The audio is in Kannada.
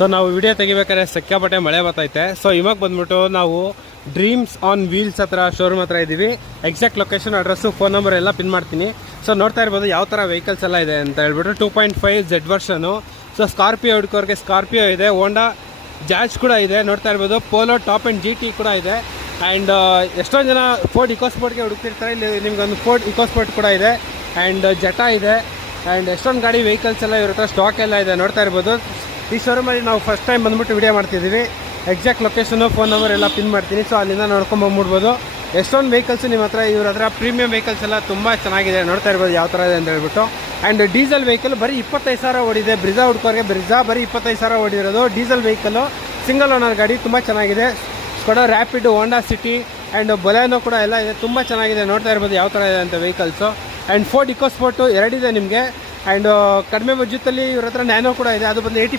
ಸೊ ನಾವು ವಿಡಿಯೋ ತೆಗಿಬೇಕಾದ್ರೆ ಸಿಕ್ಕಾಪಟ್ಟೆ ಮಳೆ ಬರ್ತೈತೆ. ಸೊ ಇವಾಗ ಬಂದ್ಬಿಟ್ಟು ನಾವು ಡ್ರೀಮ್ಸ್ ಆನ್ ವೀಲ್ಸ್ ಹತ್ರ ಶೋರೂಮ್ ಹತ್ರ ಇದ್ದೀವಿ. Exact location, address, phone number ಎಲ್ಲ ಪಿನ್ ಮಾಡ್ತೀನಿ. ಸೊ ನೋಡ್ತಾ ಇರ್ಬೋದು ಯಾವ ಥರ ವೆಹಿಕಲ್ಸ್ ಎಲ್ಲ ಇದೆ ಅಂತ ಹೇಳ್ಬಿಟ್ಟು. 2.5 Z ವರ್ಷನು. ಸೊ ಸ್ಕಾರ್ಪಿಯೋ ಹುಡ್ಕೋರಿಗೆ ಸ್ಕಾರ್ಪಿಯೋ ಇದೆ, ಹೋಂಡಾ ಜಾಜ್ ಕೂಡ ಇದೆ. ನೋಡ್ತಾ ಇರ್ಬೋದು ಪೋಲೋ ಟಾಪ್ ಆ್ಯಂಡ್ GT ಕೂಡ ಇದೆ. ಆ್ಯಂಡ್ ಎಷ್ಟೊಂದು ಜನ ಫೋರ್ಡ್ ಇಕೋಸ್ಪೋರ್ಟ್ಗೆ ಹುಡುಕ್ತಿರ್ತಾರೆ. ಇಲ್ಲಿ ನಿಮ್ಗೊಂದು ಫೋರ್ಡ್ ಇಕೋಸ್ಪೋರ್ಟ್ ಕೂಡ ಇದೆ. ಆ್ಯಂಡ್ ಜಟಾ ಇದೆ. ಆ್ಯಂಡ್ ಎಷ್ಟೊಂದು ಗಾಡಿ ವೆಹಿಕಲ್ಸ್ ಎಲ್ಲ ಇವ್ರ ಹತ್ರ ಸ್ಟಾಕ್ ಎಲ್ಲ ಇದೆ. ನೋಡ್ತಾ ಇರ್ಬೋದು ಈ ಶೋರೂಮಲ್ಲಿ ನಾವು ಫಸ್ಟ್ ಟೈಮ್ ಬಂದುಬಿಟ್ಟು ವಿಡಿಯೋ ಮಾಡ್ತಿದ್ದೀವಿ. ಎಕ್ಸಾಕ್ಟ್ ಲೊಕೇಶನು, ಫೋನ್ ನಂಬರ್ ಎಲ್ಲ ಪಿನ್ ಮಾಡ್ತೀನಿ. ಸೊ ಅಲ್ಲಿಂದ ನೋಡ್ಕೊಂಬಂದ್ಬಿಡ್ಬೋದು. ಎಷ್ಟೊಂದು ವೆಹಿಕಲ್ಸು ನಿಮ್ಮ ಹತ್ರ ಇವ್ರ ಹತ್ರ ಪ್ರೀಮಿಯಂ ವೆಹಿಕಲ್ಸ್ ಎಲ್ಲ ತುಂಬ ಚೆನ್ನಾಗಿದೆ. ನೋಡ್ತಾ ಇರ್ಬೋದು ಯಾವ ಥರ ಇದೆ ಅಂತ ಹೇಳ್ಬಿಟ್ಟು. ಆ್ಯಂಡ್ ಡೀಸೆಲ್ ವೆಹಿಕಲ್ ಬರೀ 25,000 ಓಡಿದೆ. ಬ್ರಿಜಾ ಹುಡ್ಕೋರಿಗೆ ಬ್ರಿಜಾ ಬರೀ 25,000 ಓಡಿರೋದು. ಡೀಸೆಲ್ ವೆಹಿಕಲ್ಲು, ಸಿಂಗಲ್ ಓನರ್ ಗಾಡಿ, ತುಂಬ ಚೆನ್ನಾಗಿದೆ. Skoda rapid, Honda City and Baleno ಕೂಡ ಎಲ್ಲ ಇದೆ. ತುಂಬ ಚೆನ್ನಾಗಿದೆ. ನೋಡ್ತಾ ಇರ್ಬೋದು ಯಾವ ಥರ ಇದೆ ಅಂತ ವೆಹಿಕಲ್ಸು. ಆ್ಯಂಡ್ ಫೋರ್ಡ್ ಇಕೋಸ್ಪೋರ್ಟು ಎರಡಿದೆ ನಿಮಗೆ. ಆ್ಯಂಡ್ ಕಡಿಮೆ ಬಜೆಟಲ್ಲಿ ಇವ್ರ ಹತ್ರ ನ್ಯಾನೋ ಕೂಡ ಇದೆ. ಅದು ಬಂದು 85